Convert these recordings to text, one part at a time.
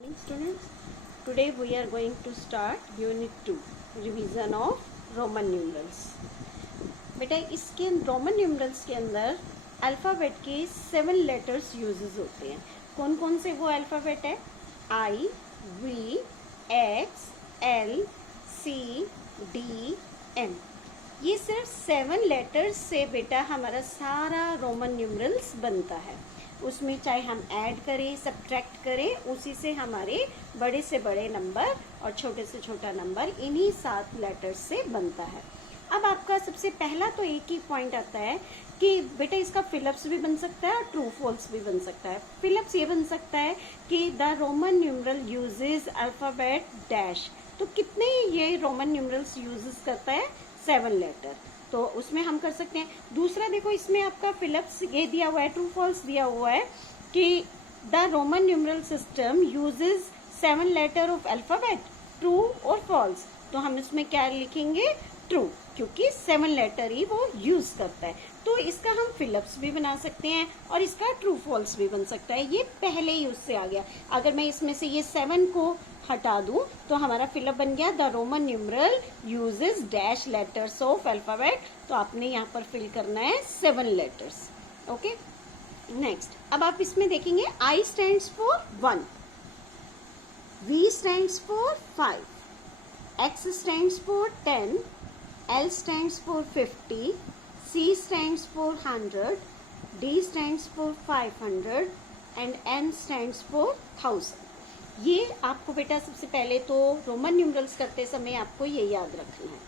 Morning students, today we are going to start unit 2 revision of Roman numerals. बेटा इसके Roman numerals के अंदर alphabet के 7 letters uses होते हैं. कौन कौन से वो अल्फ़ाबेट है? I, V, X, L, C, D, M. ये सिर्फ 7 लेटर्स से बेटा हमारा सारा रोमन न्यूमरल्स बनता है. उसमें चाहे हम ऐड करें, सब्ट्रैक्ट करें, उसी से हमारे बड़े से बड़े नंबर और छोटे से छोटा नंबर इन्हीं 7 लेटर्स से बनता है. अब आपका सबसे पहला तो एक ही पॉइंट आता है कि बेटा इसका फिलअप्स भी बन सकता है और ट्रू फॉल्स भी बन सकता है. फिलअप्स ये बन सकता है कि the Roman numeral uses alphabet dash. तो कितने ये रोमन न्यूमरल्स यूजेस करता है? 7 लेटर. तो उसमें हम कर सकते हैं. दूसरा देखो, इसमें आपका फिलअप्स ये दिया हुआ है, ट्रू फॉल्स दिया हुआ है कि the Roman numeral system uses 7 letter of alphabet, true और फॉल्स. तो हम इसमें क्या लिखेंगे? ट्रू, क्योंकि 7 लेटर ही वो यूज करता है. तो इसका हम फिलअप्स भी बना सकते हैं और इसका ट्रू फॉल्स भी बन सकता है. ये पहले ही उससे आ गया. अगर मैं इसमें से ये 7 को हटा दूं तो हमारा फिलअप बन गया the Roman numeral uses dash letters of alphabet. तो आपने यहाँ पर फिल करना है 7 लेटर्स. Okay, next. अब आप इसमें देखेंगे I stands for 1, V stands for 5, X stands for 10, L stands for 50, C stands for 100, D stands for 500 and N stands for 1000. ये आपको बेटा सबसे पहले तो रोमन न्यूमरल्स करते समय आपको ये याद रखना है.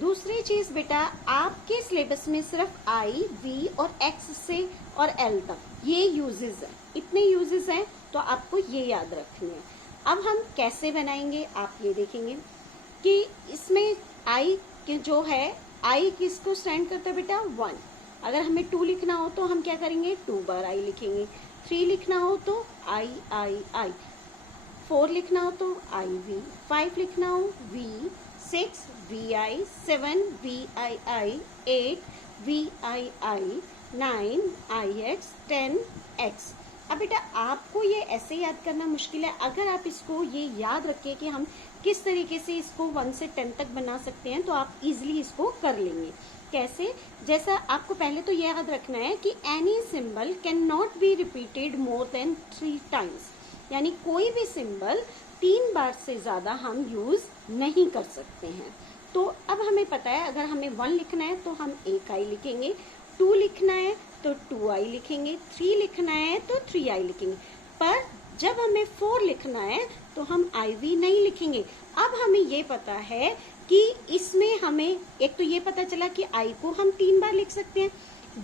दूसरी चीज बेटा, आपके सिलेबस में सिर्फ I, V और X से और L तक ये यूजेस है. इतने यूजेस हैं तो आपको ये याद रखने हैं. अब हम कैसे बनाएंगे आप ये देखेंगे कि इसमें I कि जो है आई किसको स्टैंड करता है बेटा? 1. अगर हमें 2 लिखना हो तो हम क्या करेंगे? 2 बार आई लिखेंगे. 3 लिखना हो तो आई आई आई. 4 लिखना हो तो आई वी. 5 लिखना हो V. 6 V I. 7 V I I. 8 V I I. 9 I X. 10 X. अब बेटा आपको ये ऐसे याद करना मुश्किल है. अगर आप इसको ये याद रखें कि हम किस तरीके से इसको 1 से 10 तक बना सकते हैं तो आप इजीली इसको कर लेंगे. कैसे? जैसा आपको पहले तो याद रखना है कि any symbol can not be repeated more than 3 times. यानी कोई भी सिंबल 3 बार से ज्यादा हम यूज नहीं कर सकते हैं. तो अब हमें पता है अगर हमें 1 लिखना है तो हम 1 आई लिखेंगे. 2 लिखना है तो 2 आई लिखेंगे. 3 लिखना है तो 3 आई लिखेंगे. पर जब हमें 4 लिखना है तो हम आई वी नहीं लिखेंगे. अब हमें ये पता है कि इसमें हमें एक तो ये पता चला कि आई को हम 3 बार लिख सकते हैं,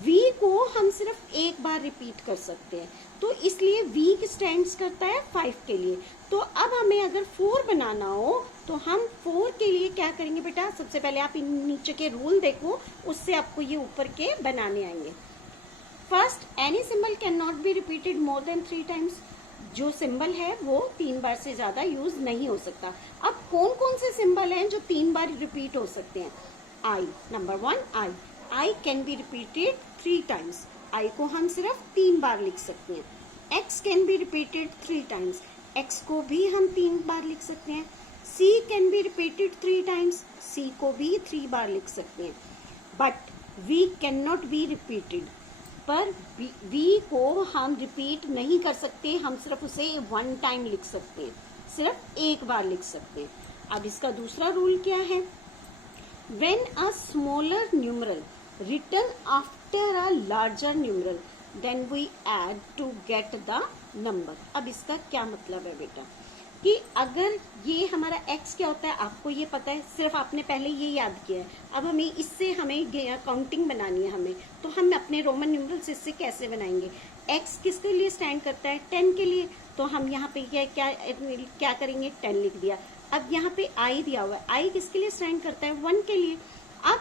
वी को हम सिर्फ 1 बार रिपीट कर सकते हैं. तो इसलिए वी स्टैंड्स करता है 5 के लिए. तो अब हमें अगर 4 बनाना हो तो हम 4 के लिए क्या करेंगे बेटा? सबसे पहले आप इन नीचे के रूल देखो, उससे आपको ये ऊपर के बनाने आएंगे. First, any symbol can not be repeated more than 3 times. जो सिंबल है वो 3 बार से ज्यादा यूज नहीं हो सकता. अब कौन कौन से सिंबल हैं जो 3 बार रिपीट हो सकते हैं? I. Number 1 I. I can be repeated 3 times. I को हम सिर्फ 3 बार लिख सकते हैं. X can be repeated 3 times. X को भी हम 3 बार लिख सकते हैं. C can be repeated 3 times. C को भी 3 बार लिख सकते हैं. But V cannot be repeated. पर वी को हम रिपीट नहीं कर सकते. हम सिर्फ उसे 1 टाइम लिख सकते हैं, सिर्फ 1 बार लिख सकते हैं. अब इसका दूसरा रूल क्या है? When a smaller numeral written after a larger numeral then we add to get the number. अब इसका क्या मतलब है बेटा? कि अगर ये हमारा x क्या होता है आपको ये पता है, सिर्फ आपने पहले ये याद किया है. अब हमें इससे हमें काउंटिंग बनानी है हमें, तो हम अपने रोमन न्यूमरल्स इससे कैसे बनाएंगे? x किसके लिए स्टैंड करता है? 10 के लिए. तो हम यहाँ पे क्या करेंगे? 10 लिख दिया. अब यहाँ पे i दिया हुआ है. i किसके लिए स्टैंड करता है? 1 के लिए. अब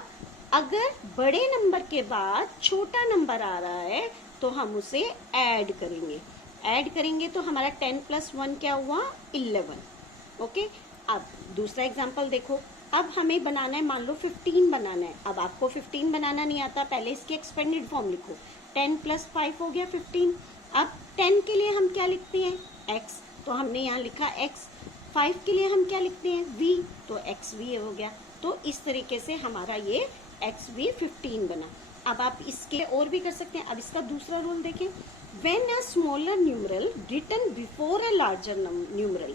अगर बड़े नंबर के बाद छोटा नंबर आ रहा है तो हम उसे ऐड करेंगे. ऐड करेंगे तो हमारा 10 + 1 क्या हुआ? 11. ओके. अब दूसरा एग्जांपल देखो. अब हमें बनाना है, मान लो 15 बनाना है. अब आपको 15 बनाना नहीं आता, पहले इसकी एक्सपेंडेड फॉर्म लिखो. 10 + 5 हो गया 15. अब 10 के लिए हम क्या लिखते हैं? x. तो हमने यहाँ लिखा x, 5 के लिए हम क्या लिखते हैं v, तो x v हो गया। तो इस तरीके से हमारा ये x v 15 बना। अब आप इसके और भी कर सकते हैं। अब इसका दूसरा रूल देखें, when a smaller numeral written before a larger numeral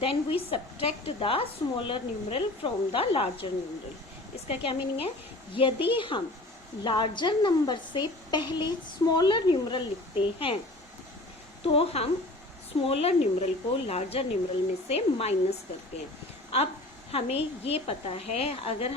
then we subtract the smaller numeral from the larger numeral। इसका क्या मीनिंग है, यदि हम लार्जर नंबर से पहले स्मॉलर न्यूमरल लिखते हैं तो हम स्मॉलर न्यूमरल को लार्जर न्यूमरल में से माइनस करते हैं। अब हमें ये पता है, अगर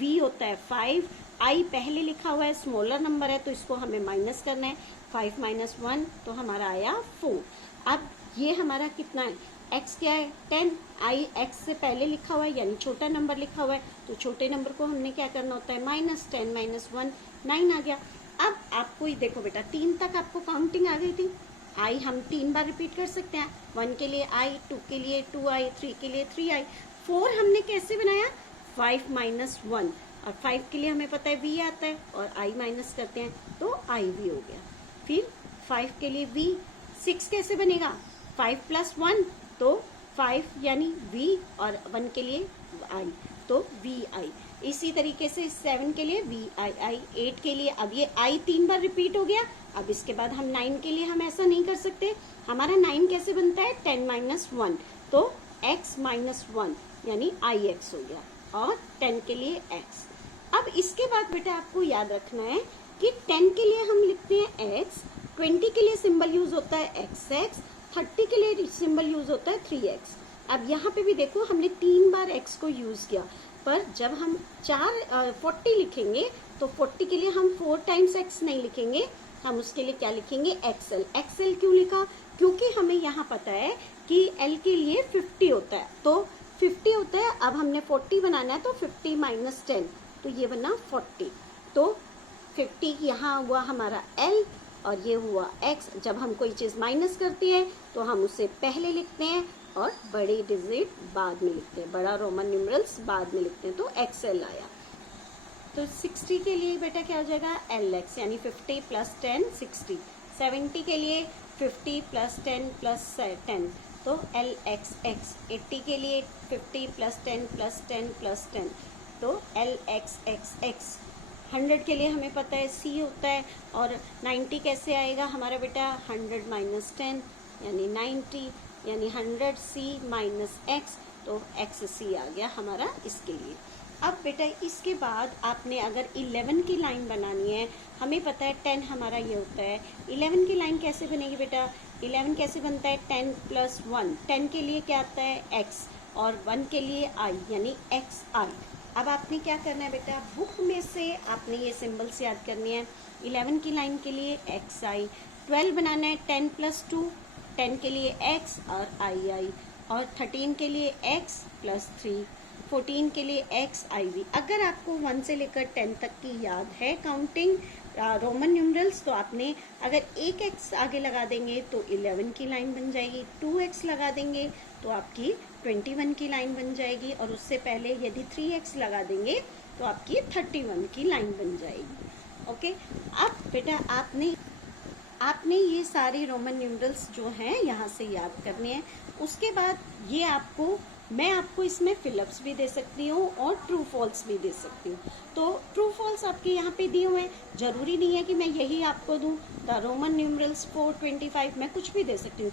v होता है 5, i पहले लिखा हुआ है, स्मॉलर नंबर है तो इसको हमें माइनस करना है। 5 - 1 तो हमारा आया 4। अब ये हमारा कितना है, x क्या है 10, i x से पहले लिखा हुआ है यानी छोटा नंबर लिखा हुआ है, तो छोटे नंबर को हमने क्या करना होता है, -10 - 1 9 आ गया। अब आपको ही देखो बेटा 3 तक आपको काउंटिंग आ गई थी। i हम 3 बार रिपीट कर सकते हैं, 1 के लिए i, 2 के लिए 2i, 3 के लिए 3i। 4 हमने कैसे बनाया, 5 - 1, और 5 के लिए हमें पता है v आता है और i माइनस करते हैं तो i v हो गया। फिर 5 के लिए v, 6 कैसे बनेगा, 5 + 1 तो 5 यानी v और 1 के लिए i तो vi। इसी तरीके से 7 के लिए vii, 8 के लिए, अब ये i 3 बार रिपीट हो गया। अब इसके बाद हम 9 के लिए हम ऐसा नहीं कर सकते, हमारा 9 कैसे बनता है, 10 - 1 तो x - 1 यानी ix हो गया, और 10 के लिए x। अब इसके बाद बेटा आपको याद रखना है कि 10 के लिए हम लिखते हैं x, 20 के लिए सिंबल यूज होता है xx, 30 के लिए सिंबल यूज होता है 3x। अब यहाँ पे भी देखो हमने 3 बार x को यूज किया, पर जब हम 40 लिखेंगे तो 40 के लिए हम 4 टाइम्स x नहीं लिखेंगे, हम उसके लिए क्या लिखेंगे, xl। xl क्यों लिखा, क्योंकि हमें यहाँ पता है कि l के लिए 50 होता है, तो 50 होता है। अब हमने 40 बनाना है तो 50 - 10 तो ये बना 40, तो 50 यहाँ हुआ हमारा l और ये हुआ x। जब हम कोई चीज़ माइनस करते हैं तो हम उसे पहले लिखते हैं और बड़े डिजिट बाद में लिखते हैं, बड़ा रोमन न्यूमरल्स बाद में लिखते हैं, तो xl आया। तो 60 के लिए बेटा क्या हो जाएगा, lx यानी 50 + 10 60। 70 के लिए 50 + 10 + 10 तो lxx। 80 के लिए 50 + 10 + 10 + 10 तो lxxx। 100 के लिए हमें पता है c होता है, और 90 कैसे आएगा हमारा बेटा, 100 - 10 यानी 90 यानी 100c - x तो xc आ गया हमारा इसके लिए। अब बेटा इसके बाद आपने अगर 11 की लाइन बनानी है, हमें पता है 10 हमारा ये होता है, 11 की लाइन कैसे बनेगी बेटा, 11 कैसे बनता है, 10 + 1, 10 के लिए क्या आता है x और 1 के लिए i यानी xi। अब आपने क्या करना है बेटा, बुक में से आपने ये सिंबल्स याद करनी है। 11 की लाइन के लिए xi, 12 बनाना है 10 + 2, 10 के लिए x और ii, और 13 के लिए x + 3, 14 के लिए x iv। अगर आपको 1 से लेकर 10 तक की याद है काउंटिंग रोमन न्यूमरल्स, तो आपने अगर एक x आगे लगा देंगे तो 11 की लाइन बन जाएगी, 2x लगा देंगे तो आपकी 21 की लाइन बन जाएगी, और उससे पहले यदि 3x लगा देंगे तो आपकी 31 की लाइन बन जाएगी। ओके, अब बेटा आपने ये सारे रोमन न्यूमरल्स जो हैं यहाँ से याद करने हैं। उसके बाद ये मैं आपको इसमें फिलअप्स भी दे सकती हूँ और ट्रू फॉल्स भी दे सकती हूँ। तो ट्रू फॉल्स आपके यहाँ पे दिए हुए हैं, जरूरी नहीं है कि मैं यही आपको दूँ। द रोमन न्यूमरल्स 425 मैं कुछ भी दे सकती हूँ।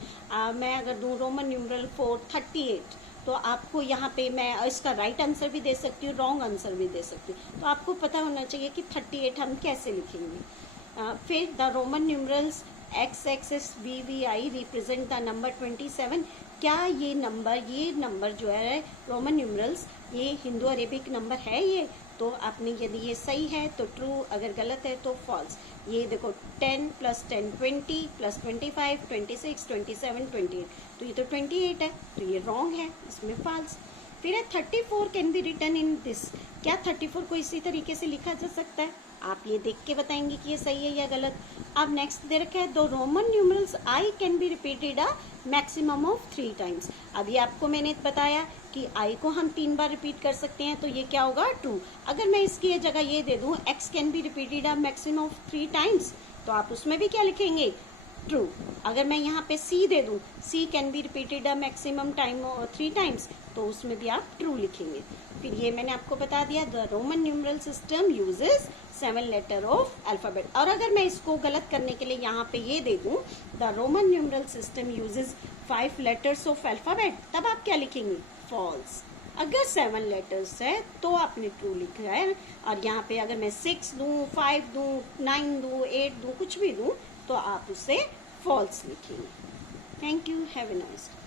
मैं अगर दूँ रोमन न्यूमरल 438 तो आपको यहाँ पे मैं इसका राइट आंसर भी दे सकती हूँ, रॉन्ग आंसर भी दे सकती हूँ। तो आपको पता होना चाहिए कि 38 हम कैसे लिखेंगे। फिर the Roman numerals XXS VVI represent the number 27। क्या ये नंबर जो है रोमन न्यूमरल्स ये हिंदू अरेबिक नंबर है ये, तो आपने यदि ये सही है तो ट्रू, अगर गलत है तो फॉल्स। ये देखो 10 + 10 20 + 25 26 27 28, तो ये तो 28 है तो ये रॉन्ग है, इसमें फॉल्स। फिर है 34 can be written in this. क्या 34 को इसी तरीके से लिखा जा सकता है, आप ये देख के बताएंगे कि ये सही है या गलत। अब नेक्स्ट दे रखा है the Roman numerals I can be repeated a maximum of 3 times. अभी आपको मैंने बताया कि आई को हम 3 बार रिपीट कर सकते हैं, तो ये क्या होगा 2। अगर मैं इसकी जगह ये दे दूं x can be repeated a maximum of 3 times, तो आप उसमें भी क्या लिखेंगे ट्रू। अगर मैं यहाँ पे सी दे दूँ, C can be repeated a maximum time 3 times, तो उसमें भी आप ट्रू लिखेंगे। फिर ये मैंने आपको बता दिया, the Roman numeral system uses 7 letter of alphabet. और अगर मैं इसको गलत करने के लिए यहाँ पे ये दे दूँ, the Roman numeral system uses 5 letters of alphabet, तब आप क्या लिखेंगे? फॉल्स। अगर 7 लेटर्स है तो आपने ट्रू लिखा है। और यहाँ पे अगर मैं 6 दूँ, 5 दूँ, 9 दूँ, 8 दूँ, कुछ भी दूँ, तो आप उसे फॉल्स लिखेंगे। Thank you, have a nice day.